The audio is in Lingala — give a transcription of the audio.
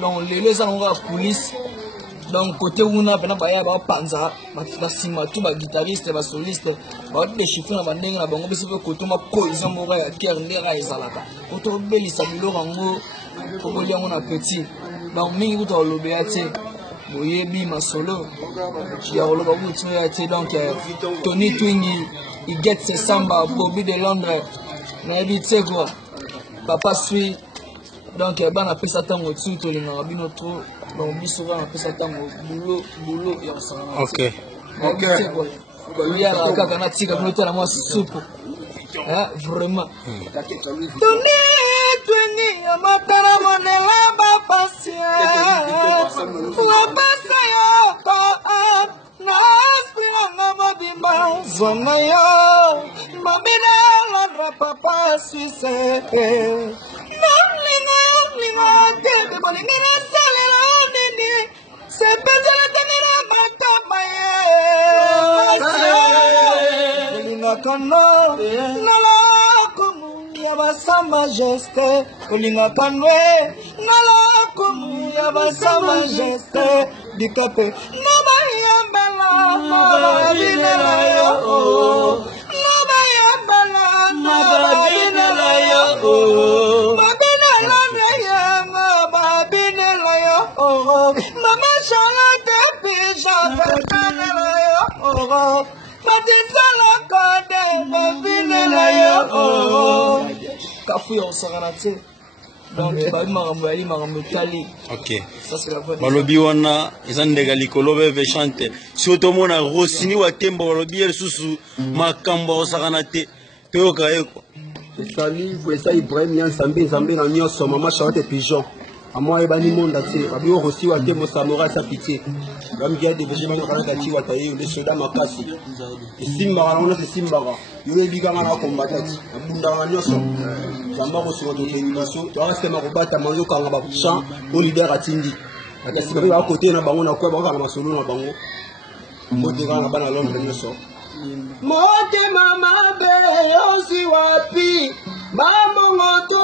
Donc les gens ont la police. Donc côté où on a baya ba panza ba sima tout ba guitariste ba soliste ba de chiffre na bandenge na bango biso pe côté ma cohésion mora ya cœur ndera ezalaka côté belisa biloko ngo ko liango na petit donc mingi kuta lobe ya te boyebi masolo ya loba butu ya te donc Tony Twingi il get ses samba Bobby de Londres na ebite quoi papa suis donc bana pesa tango tu to le na bino trop donc biso bana pesa tango boulot ya osanga. OK. Il y a la kaka na tika bino tala moi soupe. Hein vraiment. Tony Twingi amatara monela ba pasia. Wa pasa yo ko na aspira mabimba zona yo mabina la papa suisse. Sa majesté, Olinga Kanwe, Nala Komu, Yabasa majesté, Dikape, Nabayambala, Nababinela yo, Nabayambala, Nababinela yo, Babinela yo, Babinela yo, Mama Charlotte, Pija, Babinela yo, Patisala Kode, Babinela yo, Kafu on s'arrête. Donc OK. Balobi wana ezandeka likolo bebe chante. Surtout mona Rossini wa Tembo balobi el susu makambo osakana te. Toyoka eko. Sali vous ça Ibrahim Yan Sambe na nyoso mama Charlotte Pigeon. Amwa ebani monda te. Babi Rossi wa Tembo Samora sa pitié. Bam dia de vejema kana kati wa taye le soda makasi. Simba na se simba. Yo ebiga na combatati. Abunda na nyoso. Zamba ko sur d'autres émissions to reste ma robata manzo kanga ba champ au leader atindi akasi ba ba côté na bango na kwa ba kana masolo na bango côté kana bana Londres nyoso mote mama be yo si wapi mama moto